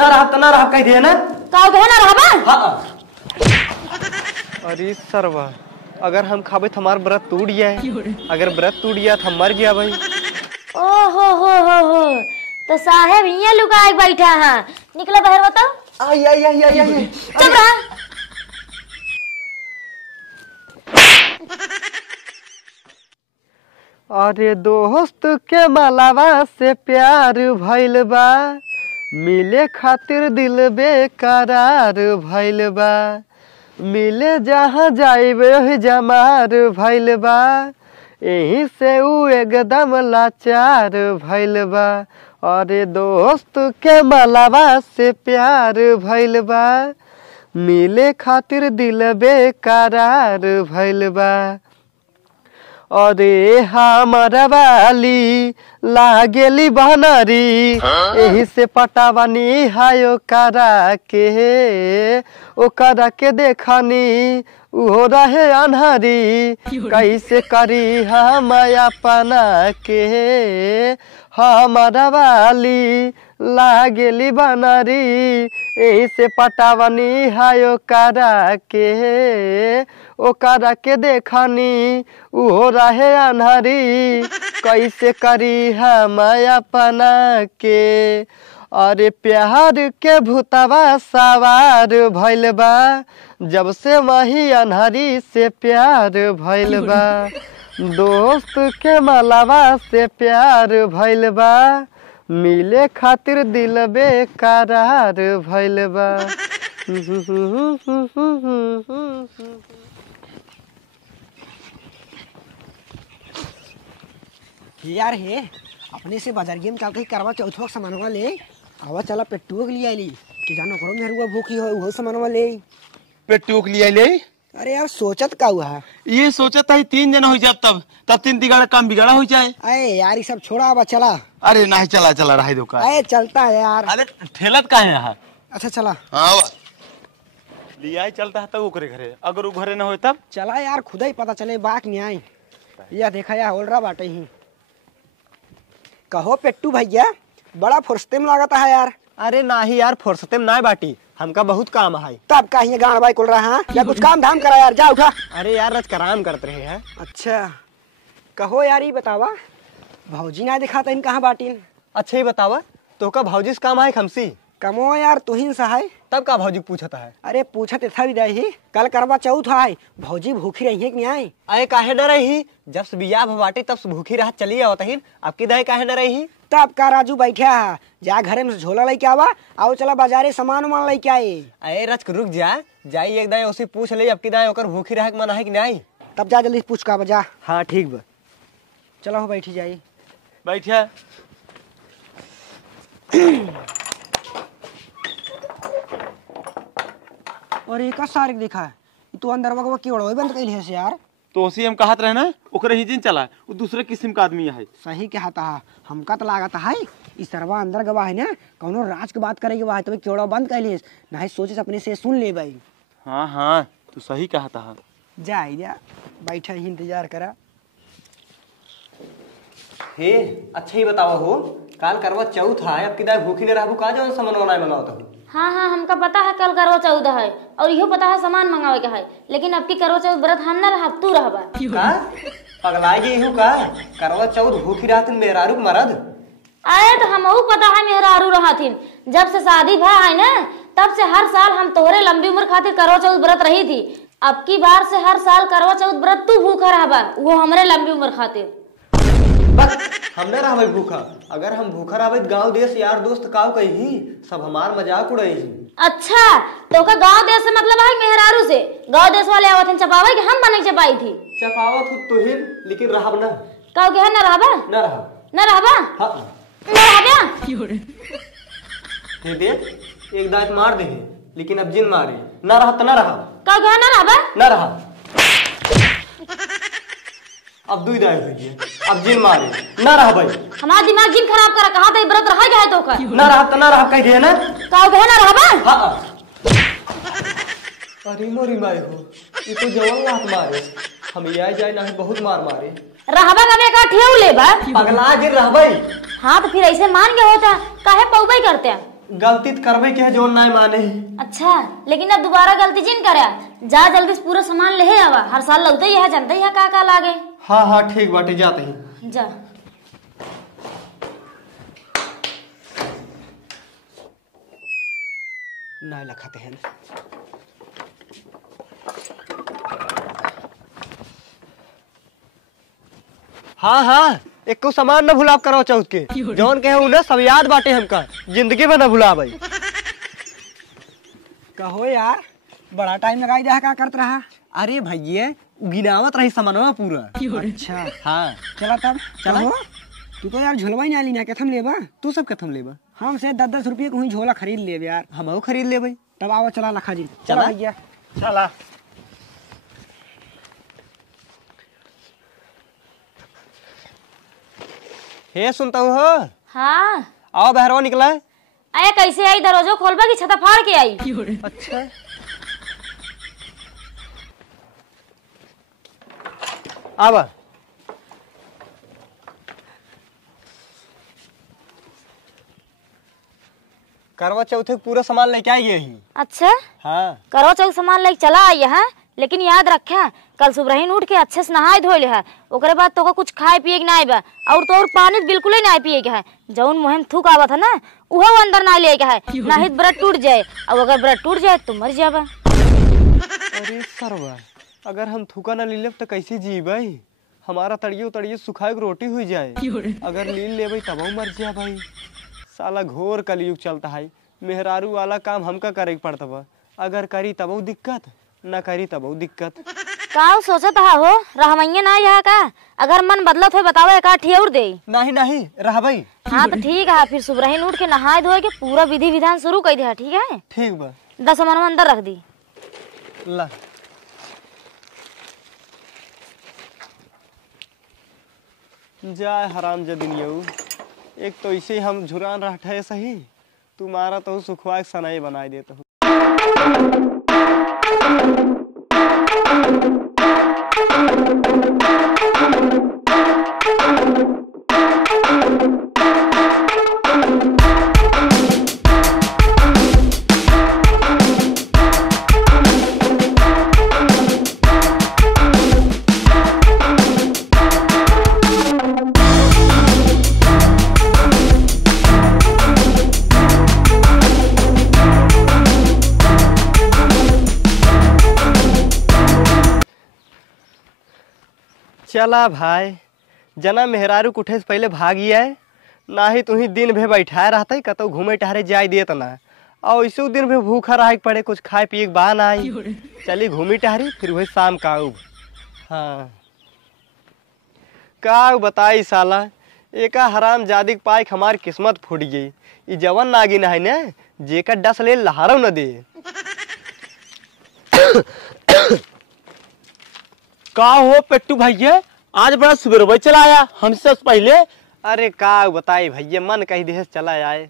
ना रहा कह दे ना का कहे ना रहबा। हाँ अरे सरवा अगर हम खाबे तो हमार व्रत टूट जाए, अगर व्रत टूट गया तो हम मर गया भाई। ओ हो तो साहेब ये लुकाए बैठा है, निकला बाहर बताओ। आई चुप रहा। अरे दोस्त के मलावा से प्यार भइल बा, मिले खातिर दिल बेकरार भइल बा, मिले जहाँ जाइबे जमार भइल बा, यही से ऊ एकदम लाचार भइल बा। अरे दोस्त के मलावा से प्यार भइल बा, मिले खातिर दिल बेकरार भइल बा। अरे हमारा वाली लागेली बनरी, यही से पटावानी हायो करा के देखनी उहो रहे अनहरी, कैसे करी हम अपना के। हमारा वाली लागेली बनरी, यही से पटावनी हायो करा के देखनी उहो रहे अनहरी, कैसे करी हम अपना के। अरे प्यार के भूतवा सवार भइल बा, जब से वही अनहरी से प्यार भइल बा। दोस्त के मलावा से प्यार भइल बा, मिले खातिर दिल बेकरार भइल बा। यार हे अपने से बाजारिये में चल के करवा चौथवा सामानवा ले आवा, चला पेट्टू के लिए आइली कि जानो करो मेहरुआ भूखी हो वो सामानवा ले पेट्टू के लिए ले। अरे यार सोचत का हुआ है, ये सोचता है 3 जना हो जाए तब 3 तिगाड़ा काम बिगाड़ा हो जाए। अरे यार ये सब छोड़ा अब चला। अरे नहीं चला रहा दुकान। अरे चलता है यार। अरे ठेलत का है यहाँ। अच्छा चला। हाँ लिया चलता है तब ओकरे घरे, अगर वो घरे न हो तब चला यार, खुदा ही पता चले बाक नहीं आई। यह देखा यार होल रहा बाटे ही। कहो पेट्टू भैया बड़ा फुर्सते में लागता है यार। अरे नाही यार फुर्सते में ना बाटी, हमका बहुत काम है। तब कहीं गाँव भाई कुल रहा है या कुछ काम धाम करा यार, जा उठा। अरे यार रच कराम करते रहे हैं। अच्छा कहो यार ये बतावा भौजी ना दिखाता इन कहाँ बाटी। अच्छा ही बतावा तो का भौजी से काम है खमसी कमो यार तू ही सहाय। तब का भौजी पूछता है। अरे पूछत था भी रही कल करवा चौथ है, भौजी भूखी रही है कि नहीं आई। अरे काहे न रही, जब से बियाह बाटी तब से भूखी रहा चली आवत ही, अब की दही काहे न रही। तब का राजू बैठा है, जा घरे में झोला लेके आवा, आओ चला बाजारे सामान उमान लेके आए। अरे रच रुक जाई एक दाई उसे पूछ ले अब की दाई ओकर भूखी रहे मन है कि नहीं। तब जा जल्दी पूछ का बजा। हाँ ठीक बा, चलो हो बैठी जाइए। बैठिया। और एक सारे देखा है तू अंदर वगवा की ओढ़ बंद कैली है से यार। तो उसी हम कहत रहे ना ओकरे ही दिन चला, वो दूसरे किस्म का आदमी है। सही कहता है, हमका तो लागत है इस सरवा अंदर गवा है ना कौनो राज के बात करेगी वाह तो क्यों बंद कैली नहीं सोचे अपने से सुन ले भाई। हाँ तू सही कहता है। जा बैठा ही इंतजार करा। हे अच्छा ही बताओ हो, काल करवा चौथ है, अब की दाई भूखी नहीं रहबू का जो सामान बनाए मंगाओ तो। हाँ हमका पता है कल करवा चौथ है और इहो पता है सामान मंगावे का है, लेकिन अब की करवा चौथ व्रत हम ना रहा तू रहबा। का पगलाए गई हूँ का करवा चौथ भूखी रहत मेहरारू मरद। अरे तो हमहू पता है मेहरारू रहथिन, जब से शादी भा है ना तब से हर साल हम तोहरे लंबी उम्र खातिर करवा चौथ व्रत रही थी, अब की बार से हर साल करवा चौथ व्रत तू भूखा रहबा, वो हमरे लंबी उम्र खातिर। बस हम न रहबे भूखा, अगर हम भूखा रहबे गांव देश यार दोस्त काव कही सब हमार मजाक उड़ाई। अच्छा तो का गांव देश से मतलब है मेहरारू से, गांव देश वाले आवत हैं चपावे कि हम बने चपाई थी। चपावत तू ही लेकिन रहब ना काव के है न रहबा न रहबा। हाँ न रहबा हे देख एक दांत मार दे लेकिन अब जिन मारे न रहा तो न रहा। काव के है न रहबा न रहा। अब दुई दाई हुई है, अब जिन मारे न रहा भाई। हमारा दिमाग जिन खराब करा, कहा था व्रत रहा गया तो का न रहा कह दिया ना। काव के है न रहबा। हाँ अरे मोरी माई हो, ये तो जवान लात मारे हम ये जाए ना बहुत मार मारे। रहबा का बेका ठेऊ लेबा पगला जिन रहबई। हाँ तो फिर ऐसे मान के होता काहे पौबई करते हैं। गलती तो करबे के है जो नहीं माने। अच्छा, लेकिन अब दोबारा गलती जिन करे, जा जल्दी से पूरा सामान ले आवा। हर साल लगते ही है, जानते ही है का लागे। हाँ हाँ ठीक बाटे, जाते ही जा। ना लखाते हैं। हाँ हाँ, एक को सामान न भुलाव करो चौथ के, जौन कहे उन्हें सब याद बाटे हमका, जिंदगी में न भुला भाई। कहो यार, बड़ा टाइम लगाई रहा, क्या करत रहा? अरे भैया गिनावत रही सामानवा पूरा। अच्छा हाँ चला तब चला। कहो, तू तो यार झोलवा ही ना ली ना, कथम लेबा? तू सब कथम लेबा? हम से 10-10 रुपये को ही झोला खरीद ले यार। हम खरीद ले भाई। तब आओ चला लखा जी, चला भैया चला। हे सुनता हो? हाँ, आओ बहरवा निकला है। आया कैसे आई? दरवाजा खोलबा की छता फाड़ के आई? अच्छा आवा। करवा चौथे पूरा सामान लेके आई ही। अच्छा, हाँ करवा चौथ सामान लेके चला आई है, लेकिन याद रखा कल सुबह ही उठ के अच्छे से नहाए धोले है। ओकरे बाद तो कुछ खाए पिए के ना बा, और तो और पानी बिल्कुल ही ना पिए के है। जौन मुहिम थूक आवत है ना, उहो अंदर ना ले के है, नहीं तो ब्रेड टूट जाए, और अगर ब्रेड टूट जाए तो मर जाबा। अरे सरवा, अगर हम थूका ना लीले तो कैसे जीबई? हमारा तड़ियो सुखाए के रोटी हुई जाए, अगर लील लेबई तब मर जा भाई। साला घोर कलयुग चलता है, मेहरारू वाला काम हमका करे के पड़ता बा। अगर करी तब दिक्कत, न करी तब दिक्कत। का सोचत हो रहमैया ना यहाँ का? अगर मन बदलत हो बताओ, एक आठ और दे। नहीं नहीं रह भाई। हाँ तो ठीक है, फिर सुबह ही उठ के नहाए धोए के पूरा विधि विधान शुरू कर दिया। ठीक है, ठीक बा। 10 सामान अंदर रख दी। ला जाए हराम जदिनियऊ, एक तो इसे हम झुरान रहते सही, तुम्हारा तो सुखवाए सनाई बनाई देता हूँ। चला भाई, जना मेहरारू उठे से पहले भागी है, ना ही तू ही दिन भे बैठाए रहता है, कतो घूमे टहरे जाए देत ना, और इसी दिन भे भूखा रह पड़े, कुछ खाए पिए के बा ना आई। चली घूमी टहरी, फिर वही शाम का आऊ। हाँ का बताई साला, एका हराम जादी के पाइक हमारी किस्मत फूट गई। ये जवन नागिन है ना, जेकर डस ले लहारो न दे। का हो पेट्टू भैया, आज बड़ा सुबह चला आया हमसे पहले? अरे का बताई भैया, मन कही देश चला आए।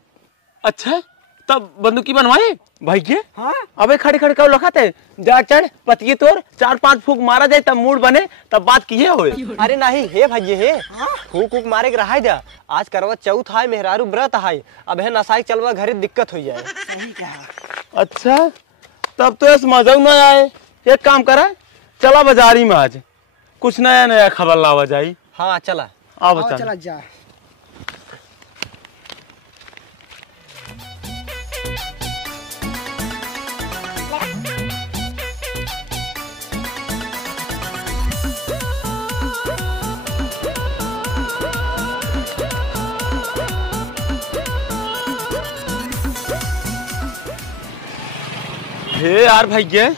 अच्छा, तब बंदूकी बनवाए भैया? हाँ अबे खड़े खड़े कब लखाते, जा चढ़ पतिये तोड़ 4-5 फूक मारा जाए तब मूड बने, तब बात किए होए। अरे नहीं हे भैया हे, फूक उक मारे के रहा जा, आज करवा चौथ है, मेहरारू व्रत है, अब है नसाई चलवा घरे दिक्कत हो जाए। सही कहा। अच्छा, तब तो ऐसा मजा न आए। एक काम करा, चला बाजारी में आज कुछ नया नया खबर लावा जाई। हाँ चला। आओ चला चला। जा। हे यार भैया,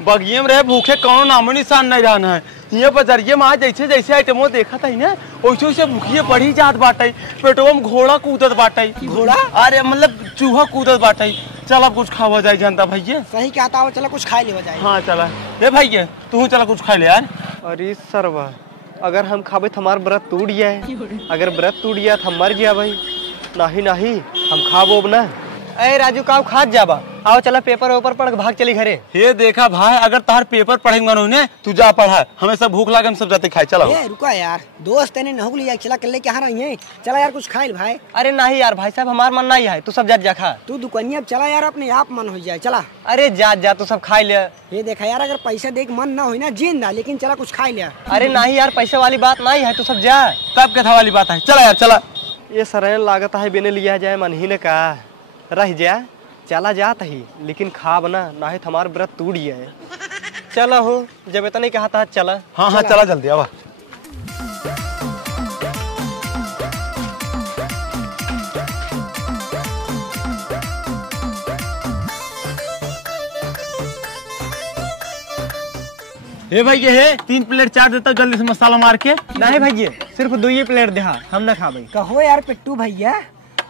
बगिये में रहे भूखे कौन नामो निशान नहीं जाना है। ये बजरिये में जैसे जैसे आइटमो देखा था ना, वैसे वैसे भूखिए बढ़ी जात बाटे, पेटवा में घोड़ा कूदत बाटे। घोड़ा? अरे मतलब चूहा कूदत बाटे। चल अब कुछ खावा जाए जनता भैया। सही कहता हो, चला कुछ खा ले जाए। हाँ चला। हे भैया तू चला कुछ खा ले यार। अरे सरवा, अगर हम खाबे तो हमार व्रत टूट जाए, अगर व्रत टूट गया तो हम मर गया भाई। नहीं नहीं हम खाबो ना। ए राजू का खात जाबा। आओ चला पेपर ऊपर पढ़ भाग चली घरे। ये देखा भाई, अगर तार पेपर पढ़ेंगे ना तू जा पढ़ा, हमें सब भूख लगे, हम सब जाते खाए। चलो ए रुका यार, दोस्त ने नहुक लिया, चला कर ले क्या रही है, चला यार कुछ खाए भाई। अरे नहीं यार भाई साहब, हमार मन नहीं है, तू सब जा खा। तू दुकानिया चला यार, अपने आप मन हो जाए, चला। अरे जा तू सब खाई ले। ये देखा यार, अगर पैसा देख मन ना हो ना जिंदा, लेकिन चला कुछ खाई लिया। अरे नहीं यार, पैसे वाली बात नहीं है, तू सब जा। तब कथा वाली बात है, चला यार चला। ये सरेन लागत है बिने लिया जाए, मन ही ने कहा रह जा, चला जात ही, लेकिन खाब ना नहीं हमार व्रत टूट जाए। चला हो, जब इतना नहीं कहा था चला। हाँ चला जल्दी आवा। हे भाई ये है 3 प्लेट चाट देता जल्दी से मसाला मार के। नहीं भैया, सिर्फ 2 ही प्लेट दे, हम ना खा भाई। कहो यार पेट्टू भैया,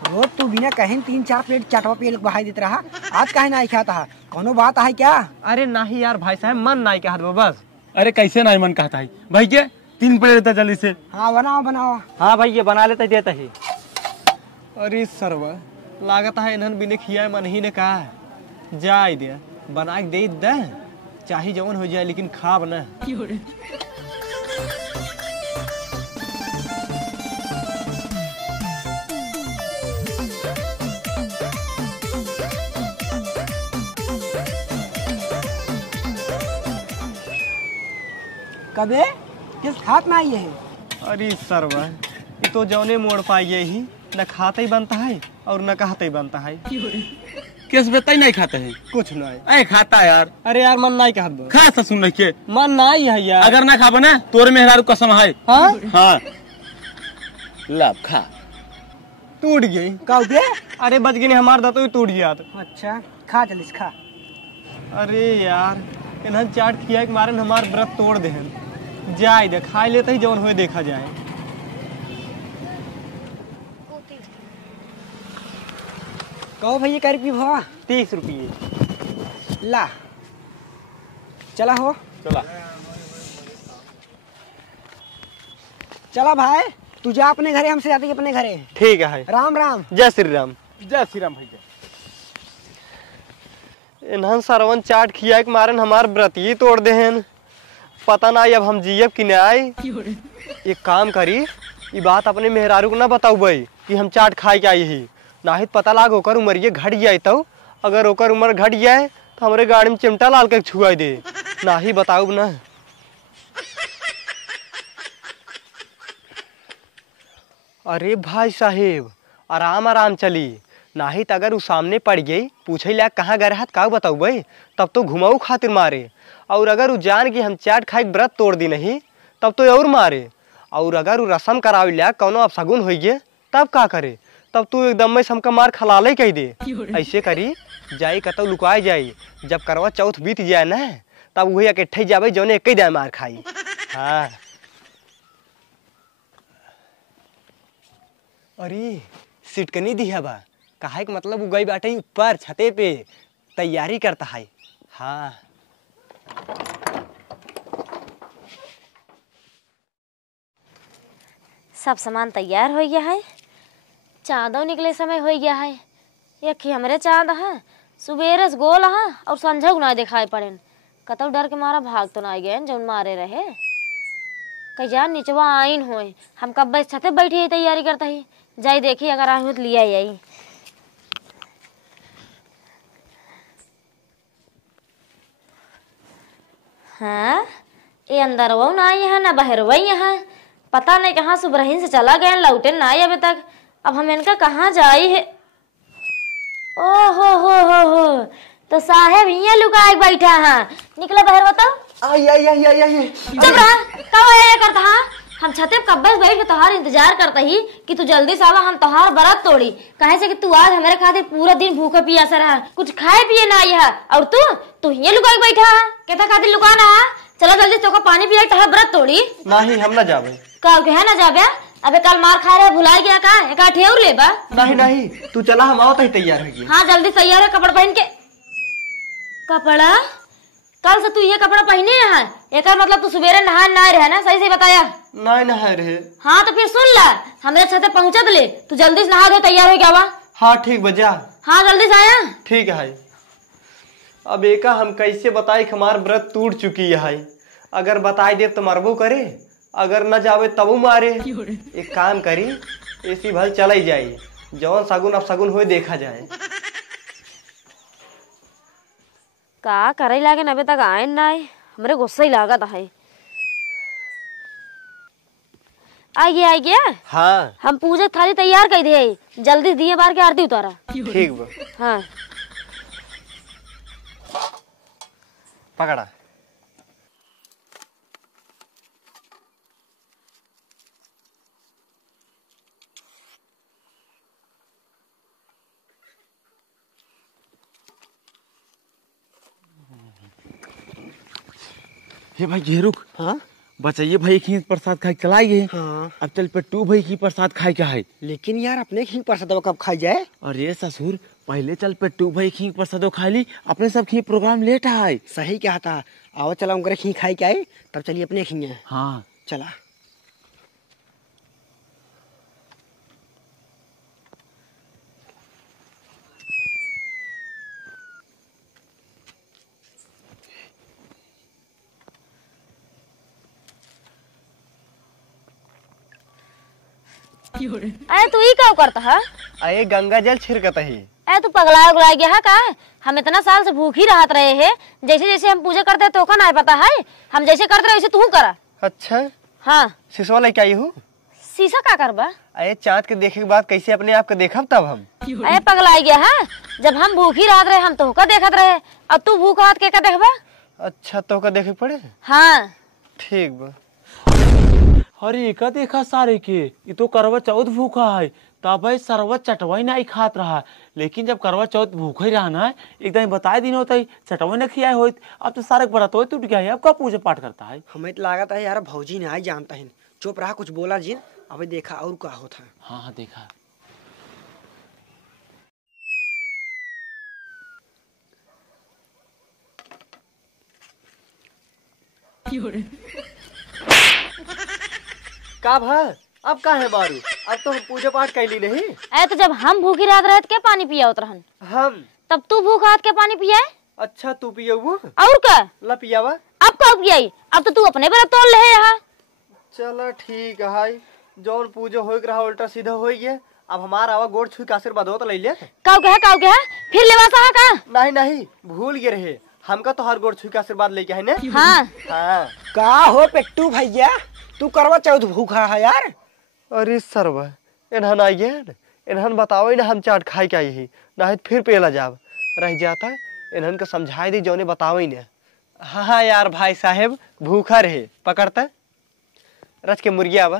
रोज तू बिना कहीं 3-4 प्लेट चाटवा पे बहाई देता रहा, आज काहे नहीं खाता है, कोनो बात है क्या? अरे नहीं यार भाई साहब, मन नहीं कहा बस। अरे कैसे नहीं मन कहता है भैया, 3 प्लेट देता जल्दी से। हाँ बनाओ। हाँ भैया बना लेते देता ही। अरे सरवा लागत है इन्हन बिने खिया मन ही ने कहा जाए दे, बना के दे चाहे जवन हो जाए, लेकिन खाब ना। कबे किस खात ना आई है? अरे सरवा ये तो जौने मोड़ पाइए ही, न खाते ही बनता है और न कहते ही बनता है। किस बेटा नहीं खाता है? कुछ नहीं। अरे खाता यार। अरे यार मन नहीं कहत, खा सा सुन के मन नहीं है यार। अगर ना खाबो ना तोरे मेहरारू कसम है। हाँ लब खा। टूट गई कबे? अरे बच गई, हमार दांत टूट गया। अच्छा खा जल्दी से खा। अरे यार इन्हन चाट खिया के मारे हमार व्रत तोड़ दे, जाए दे खा लेते ही जवन हुए देखा जाए। कहो भैया क्या रुपये भवा? 30 रुपये। ला चला हो, चला भाई, तू जा अपने घरे, हमसे जाते अपने घरे। ठीक है। राम राम। जय श्री राम। जय श्री राम भैया। इन्हन सरवन चाट खिया के मारन हमार व्रत ही तोड़ दे, पता ना अब हम जियब कि नहीं। एक काम करी, ये बात अपने मेहरारू को ना बताऊ भाई कि हम चाट खाए के आई ही, नहीं पता लाग ओकर उम्र ये घट जाए, तो अगर ओकर उम्र घट जाए तो हमारे गाड़ी में चिमटा लाल के छुआ दे, ना ही बताऊ ना। अरे भाई साहेब आराम आराम चली, नाही तो अगर वो सामने पड़ गई पूछे ला कहाँ गए हाथ का बताऊ भाई, तब तो घुमाऊ खातिर मारे, और अगर वो जान कि हम चाट खाए व्रत तोड़ दी नहीं तब तो और मारे, और अगर वो रस्म करावे ला कौनो अपशगुन हो गए तब का करे, तब तू एकदम में हमका मार खलाले कह दे। ऐसे करी जाई कतौ लुकाए जाई, जब करवा चौथ बीत जाए ना तब वही इकट्ठे जावे जौने एक ही मार खाई। हाँ अरे सिटकनी दी है बा, कहा कि मतलब गई बाटे ऊपर छते पे तैयारी करता है। हाँ सब सामान तैयार हो गया है, चाँदो निकले समय हो गया है, एक ही हमरे चाँद है, सुबेरे से गोल है और संझा ना दिखाई पड़े, कतौ डर के मारा भाग तो ना गए जौन मारे रहे, कहिया निचवा आइन होए, हम कब बस छते बैठी तैयारी करता ही, जाई देखी अगर आई हो तो लिया यही। हाँ ये अंदर वो ना आई है ना बाहर वही है, पता नहीं कहाँ सुबरहीन से चला गया, लौटे ना आई अभी तक, अब हम इनका कहाँ जाई है। ओ हो तो साहेब यहाँ लुकाए बैठा है, निकला बाहर बताओ। आई आई आई आई आई चुप रहा, कब आया करता है, हम छते पे कब्बे बैठ के तोहार इंतजार करता ही कि तू जल्दी से आवा, हम तोहार बरात तोड़ी, कहे से कि तू आज हमारे खातिर पूरा दिन भूखा पियासा रहा, कुछ खाए पिए ना आई है, और तू यहाँ लुका के बैठा है, कहता खातिर लुकाना है, चलो जल्दी चौका पानी पिया तोहार बरात तोड़ी। नहीं हम ना जावे। कब है ना जाबे, अबे कल मार खा रहे भुला गया का, एक आठ और ले बा। नहीं नहीं तू चला, हम आओ तो ही तैयार है। हाँ जल्दी तैयार है, कपड़ा पहन के। कपड़ा कल से तू ये कपड़ा पहने है, एक मतलब तू सवेरे नहा ना रहे ना, सही से बताया? नहीं नहा रहे। हाँ तो फिर सुन ला, हमारे छते पहुँचा ले, तू जल्दी से नहा दे तैयार हो गया वा। हाँ ठीक बजा। हाँ जल्दी से आया। ठीक है। अब एका हम कैसे बताए कि हमार व्रत टूट चुकी है। अगर बताई दे तो मरबो करे, अगर न जावे तबू मारे। एक काम करी, ऐसी भल चला ही जाए, जौन सगुन अब सगुन हो देखा जाए। का करे लागे अबे तक आए ना आए, हमरे गुस्सा ही लागत है। आ गया हाँ हम पूजा थाली तैयार कर दिए, जल्दी दिए बार के आरती उतारा। ठीक बा। हाँ पकड़ा। हे भाई ये रुक। हाँ बचाइए भाई की प्रसाद खाए चलाइए। हाँ अब चल पेट्टू भाई की प्रसाद खाए क्या है। लेकिन यार अपने खींच प्रसाद कब खाई जाए? अरे ससुर पहले चल पेट्टू भाई खींच प्रसादो खा ली, अपने सब खींच प्रोग्राम लेट है। सही क्या था। आओ चला उनके खींच खाई के आए, तब चलिए अपने खींचे। हाँ चला। अरे तू ही क्या करता है? अरे गंगा जल छिड़कत ही। अरे तू पगला उगला गया है का? हम इतना साल से भूख ही रहत रहे हैं, जैसे जैसे हम पूजा करते हैं तो का नहीं पता है, हम जैसे करते रहे वैसे तू करा। अच्छा हाँ सिसवा लेके आई हूँ। शीशा का करबा? अरे चाँद के देखे के बाद कैसे अपने आप को देखब तब हम। अरे पगला गया है, जब हम भूख ही रहत रहे हम तो का देखत रहे, अब तू भूख हाथ के का देखबा? अच्छा तो का देखे पड़े। हाँ ठीक बा। अरे एका देखा सारे के, ये तो करवा चौथ भूखा है, तब भाई सरवा चटवाई नहीं खात रहा। लेकिन जब करवा चौथ भूखा ही रहना है, एकदम बताए दिन होता है चटवाई न खियाए हो। अब तो सारे बरात हो टूट गया है, अब का पूजा पाठ करता है। हमें तो लागत है यार भौजी ने आई जानता है। चुप रहा, कुछ बोला जिन। अबे देखा और क्या होता है। हाँ हाँ देखा। का भा अब का है मारू, अब तो हम पूजा पाठ कैली नहीं। अरे तो जब हम भूखी रहत रहे क्या पानी पिया उतरहन, हम तब तू भूख हाथ के पानी पिया? अच्छा तू पियो और क्या? ला पियावा। अब कब पियाई? अब तो तू अपने पर तोड़ ले यहाँ। चलो ठीक है, जौन पूजा हो रहा उल्टा सीधा हो गया। अब हमारा आवा गोड़ छुई के आशीर्वाद हो तो ले ले। काऊ क्या फिर लेवा सा का? नहीं नहीं भूल गए रहे, हमका तो हर गोड़ छुई के आशीर्वाद लेके है ना। हाँ हाँ का हो पेट्टू भैया, तू करवा चौथ भूखा है यार? अरे सरवा इन्हन आई गया, इन्हन बताओ ना हम चाट खाए के आई ही, नहीं फिर पेला जाब रह जाता। इन्हन को समझाए दी जौने बताओ ना। हाँ यार भाई साहेब भूखा रहे, पकड़ता रच के मुर्गिया बा।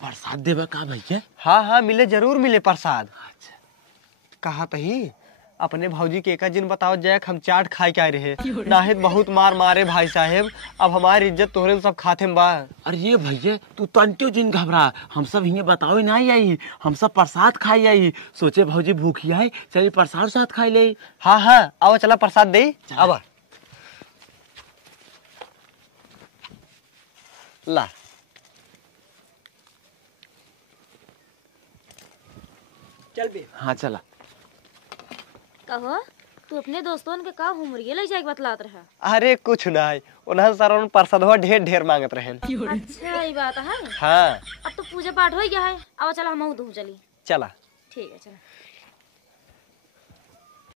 प्रसाद देवा का भैया? हाँ हाँ मिले, जरूर मिले प्रसाद। कहा तही अपने भौजी के एक दिन बताओ जैक हम चाट खाए के आए रहे, नाहित बहुत मार मारे भाई साहेब। अब हमारी इज्जत तोहरे सब खाते में बा। अरे ये भैया तू तंटियो जिन घबरा, हम सब हिये बताओ नहीं आई, हम सब प्रसाद खाई आई। सोचे भौजी भूखी है, चलिए प्रसाद साथ खाई ले। हाँ हाँ आओ चला प्रसाद दे। अब ला चल बे। हाँ चला। कहो तू अपने दोस्तों के का मुर्गे ले जाए बतलात रहा? अरे कुछ नहीं, उन्हें सर प्रसादवा ढेर ढेर मांगत रहे। अच्छा ये बात है। हाँ अब तो पूजा पाठ हो गया है, अब चला हम दूँ चली। चला। ठीक है चला।